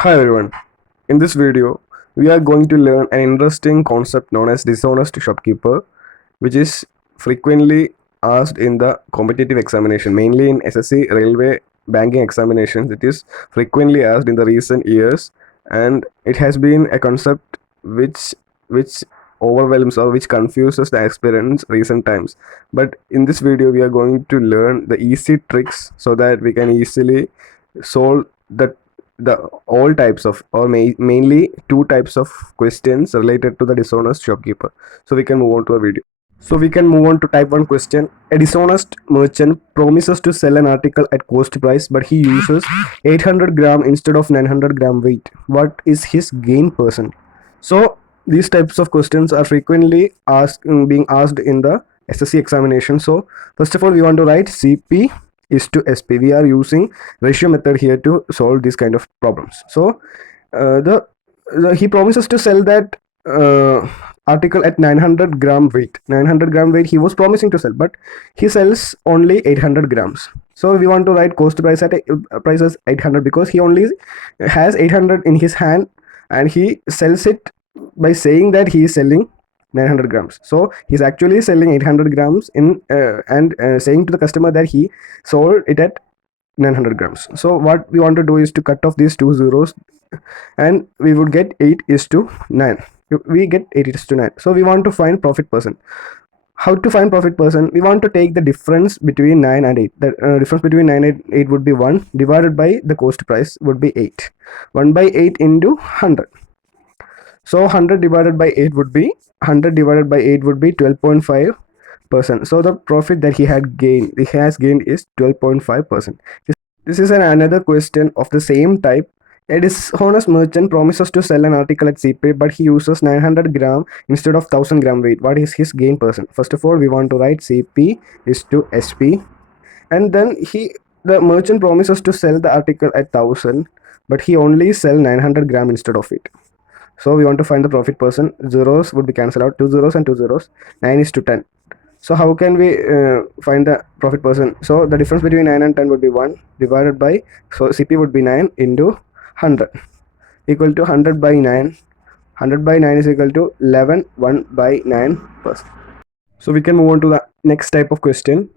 Hi everyone. In this video, we are going to learn an interesting concept known as dishonest shopkeeper, which is frequently asked in the competitive examination, mainly in SSC, railway, banking examinations. It is frequently asked in the recent years, and it has been a concept which overwhelms or which confuses the aspirants recent times. But in this video, we are going to learn the easy tricks so that we can easily solve the all types of or mainly two types of questions related to the dishonest shopkeeper. So we can move on to the video. So we can move on to type 1 question. A dishonest merchant promises to sell an article at cost price, but he uses 800 gram instead of 900 gram weight. What is his gain percent? So these types of questions are frequently being asked in the SSC examination. So first of all, we want to write CP is to SP. We are using ratio method here to solve these kind of problems. So he promises to sell that article at 900 gram weight. 900 gram weight he was promising to sell, but he sells only 800 grams. So we want to write cost price at price as 800 because he only has 800 in his hand and he sells it by saying that he is selling 900 grams. So he's actually selling 800 grams in and saying to the customer that he sold it at 900 grams. So what we want to do is to cut off these two zeros and we would get 8 is to 9. We get 8 is to 9. So we want to find profit percent. How to find profit percent? We want to take the difference between 9 and 8. The difference between 9 and 8 would be 1 divided by the cost price would be 8. 1 by 8 into 100. So 100 divided by 8 would be 12.5%. So the profit that he has gained is 12.5%. This is another question of the same type. A dishonest merchant promises to sell an article at CP, but he uses 900 gram instead of 1000 gram weight. What is his gain percent? First of all, we want to write CP is to SP, and then the merchant promises to sell the article at 1000, but he only sell 900 gram instead of it. So we want to find the profit percent. Zeros would be cancelled out. 2 zeros and 2 zeros. 9 is to 10. So how can we find the profit percent? So the difference between 9 and 10 would be 1 divided by, so CP would be 9 into 100 equal to 100 by 9. 100 by 9 is equal to 11. 1 by 9%. So we can move on to the next type of question.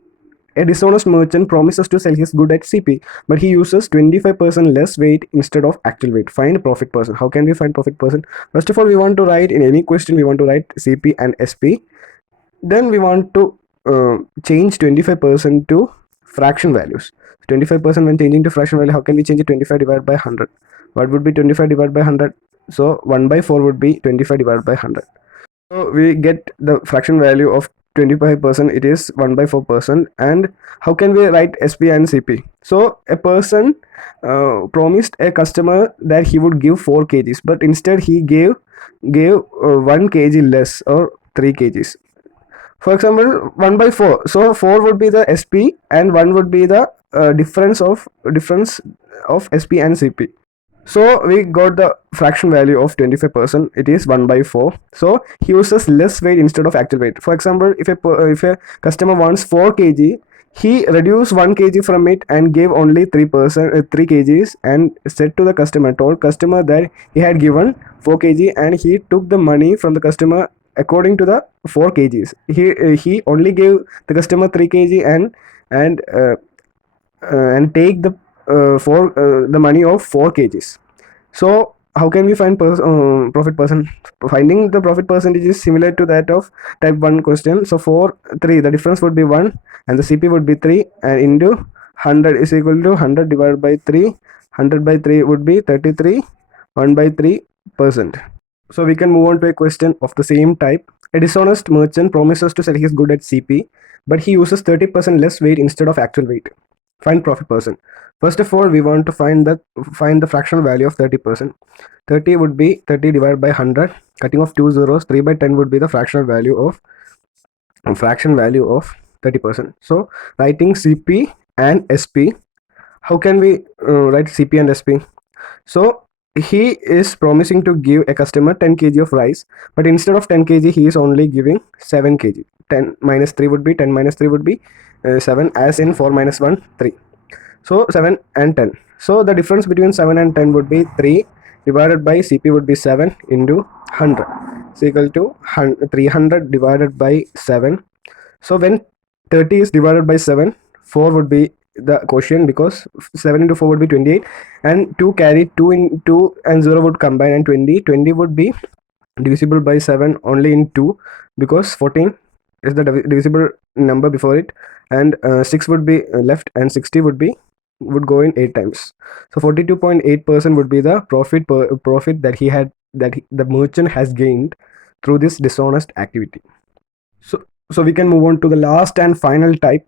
A dishonest merchant promises to sell his good at CP, but he uses 25% less weight instead of actual weight. Find profit percent. How can we find profit percent? First of all, we want to write in any question, we want to write CP and SP. Then we want to change 25% to fraction values. 25% when changing to fraction value, how can we change it? 25 divided by 100. What would be 25 divided by 100? So 1 by 4 would be 25 divided by 100. So we get the fraction value of 25%, it is 1 by 4%. And how can we write SP and CP? So a person promised a customer that he would give 4 kgs, but instead he gave 1 kg less, or 3 kgs. For example, 1 by 4. So 4 would be the SP and 1 would be the difference of SP and CP. So we got the fraction value of 25%. It is 1 by 4. So he uses less weight instead of actual weight. For example, if a customer wants 4 kg, he reduced 1 kg from it and gave only 3 kgs and said to the customer, told customer that he had given 4 kg and he took the money from the customer according to the 4 kgs. He only gave the customer 3 kg and take the the money of 4 kgs. So how can we find profit percent? Finding the profit percentage is similar to that of type 1 question. So 3, the difference would be 1 and the CP would be 3, and into 100 is equal to 100 divided by 3. 100 by 3 would be 33. 1 by 3%. So we can move on to a question of the same type. A dishonest merchant promises to sell his good at CP, but he uses 30% less weight instead of actual weight. Find profit percent. First of all, we want to find the fractional value of 30%. 30 would be 30 divided by 100. Cutting off 2 zeros, 3 by 10 would be the fractional value of 30%. So writing CP and SP. How can we write CP and SP? So he is promising to give a customer 10 kg of rice, but instead of 10 kg, he is only giving 7 kg. 10 minus 3 would be 7, as in 4 minus 1, 3. So 7 and 10. So the difference between 7 and 10 would be 3 divided by CP would be 7 into 100. Is equal to 300 divided by 7. So when 30 is divided by 7, 4 would be the quotient, because 7 into 4 would be 28, and 2 carry 2 in 2 and 0 would combine, and 20 would be divisible by 7 only in 2, because 14 is the divisible number before it, and 6 would be left, and 60 would go in 8 times. So 42.8% would be the profit that the merchant has gained through this dishonest activity. So we can move on to the last and final type.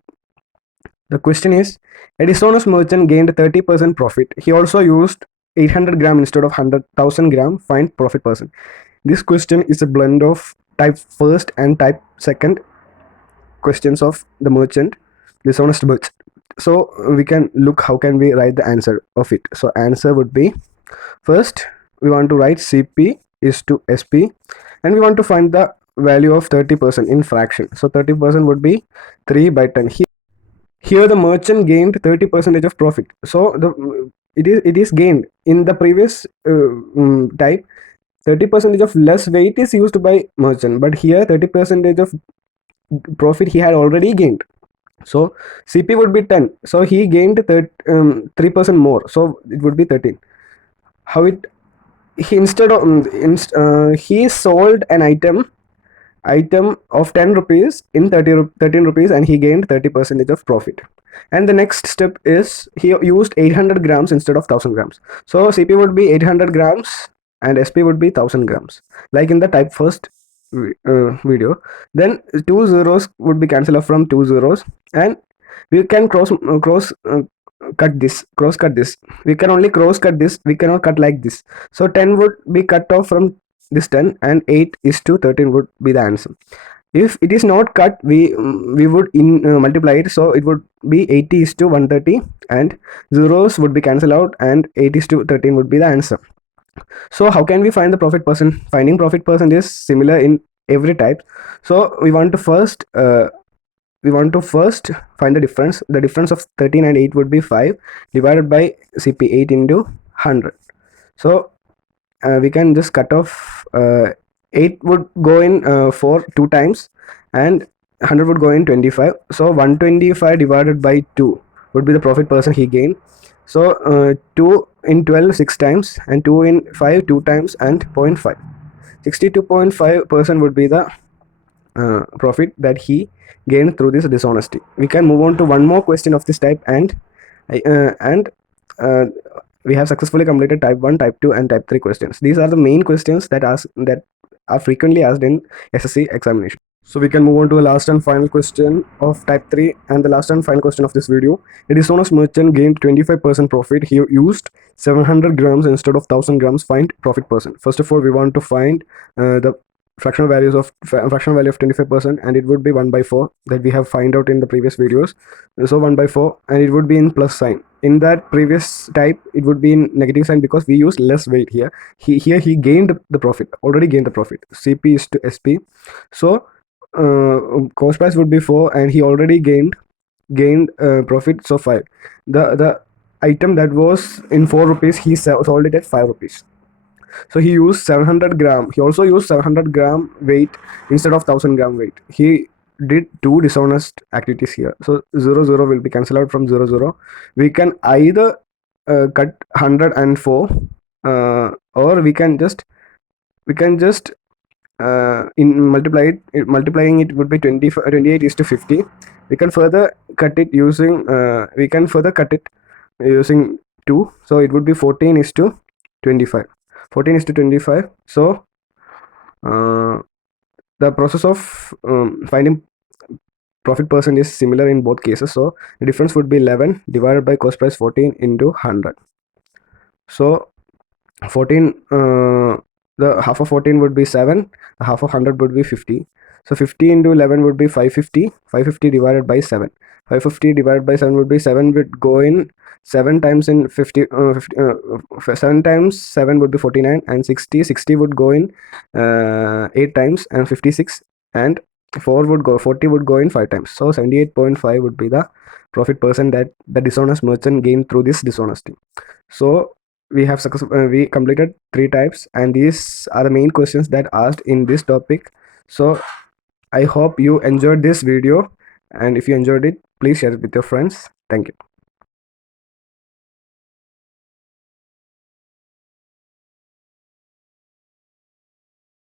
The question is, a dishonest merchant gained 30% profit. He also used 800 gram instead of 100,000 gram. Find profit percent. This question is a blend of type first and type second questions of the merchant, dishonest merchant. So we can look how can we write the answer of it. So answer would be, first we want to write CP is to SP, and we want to find the value of 30% in fraction. So 30% would be 3 by 10. Here the merchant gained 30% of profit. So it is gained in the previous type. 30% of less weight is used by merchant, but here 30% of profit he had already gained. So CP would be 10. So he gained 3% more. So it would be 13. How it he instead of he sold an item of 10 rupees in 13 rupees, and he gained 30% of profit. And the next step is he used 800 grams instead of 1000 grams. So CP would be 800 grams and SP would be 1000 grams, like in the type first video. Then 2 zeros would be cancelled off from 2 zeros, and we can cross cut this. We can only cross cut this, we cannot cut like this. So 10 would be cut off from this 10, and 8 is to 13 would be the answer. If it is not cut, we would multiply it, so it would be 80 is to 130, and zeros would be cancelled out, and 8 is to 13 would be the answer. So how can we find the profit percent? Finding profit percent is similar in every type. So we want to first find the difference. The difference of 13 and 8 would be 5 divided by CP, 8 into 100. So we can just cut off 8 would go in for 2 times, and 100 would go in 25. So 125 divided by 2 would be the profit percent he gained. So 2 in 12 6 times, and 2 in 5 2 times, and 0.5. 62.5% would be the profit that he gained through this dishonesty. We can move on to one more question of this type, and we have successfully completed type 1, type 2, and type 3 questions. These are the main questions that are frequently asked in SSC examination. So we can move on to the last and final question of type 3, and the last and final question of this video. A dishonest merchant gained 25% profit. He used 700 grams instead of 1000 grams. Find profit percent. First of all, we want to find the fractional value of 25%, and it would be 1 by 4 that we have find out in the previous videos. So 1 by 4, and it would be in plus sign. In that previous type, it would be in negative sign because we used less weight here. He gained the profit, already gained the profit. CP is to SP. So cost price would be 4, and he already gained profit, so 5. The item that was in 4 rupees, he sold it at 5 rupees. So he used 700 gram. He also used 700 gram weight instead of 1000 gram weight. He did 2 dishonest activities here. So 0 0 will be cancelled out from 0 0. We can either cut 104, or we can just multiplying it would be 28 is to 50. We can further cut it using 2. So it would be 14 is to 25. 14 is to 25. So the process of finding profit percent is similar in both cases. So the difference would be 11 divided by cost price 14 into 100. So 14, the half of 14 would be 7, the half of 100 would be 50. So 50 into 11 would be 550. 550 divided by 7. 550 divided by 7 would be 7 would go in 7 times in 50, 7 times 7 would be 49, and 60 would go in 8 times, and 56, and 4 would go, 40 would go in 5 times. So 78.5 would be the profit percent that the dishonest merchant gained through this dishonesty. So we completed 3 types, and these are the main questions that asked in this topic. So I hope you enjoyed this video, and if you enjoyed it, please share it with your friends. Thank you.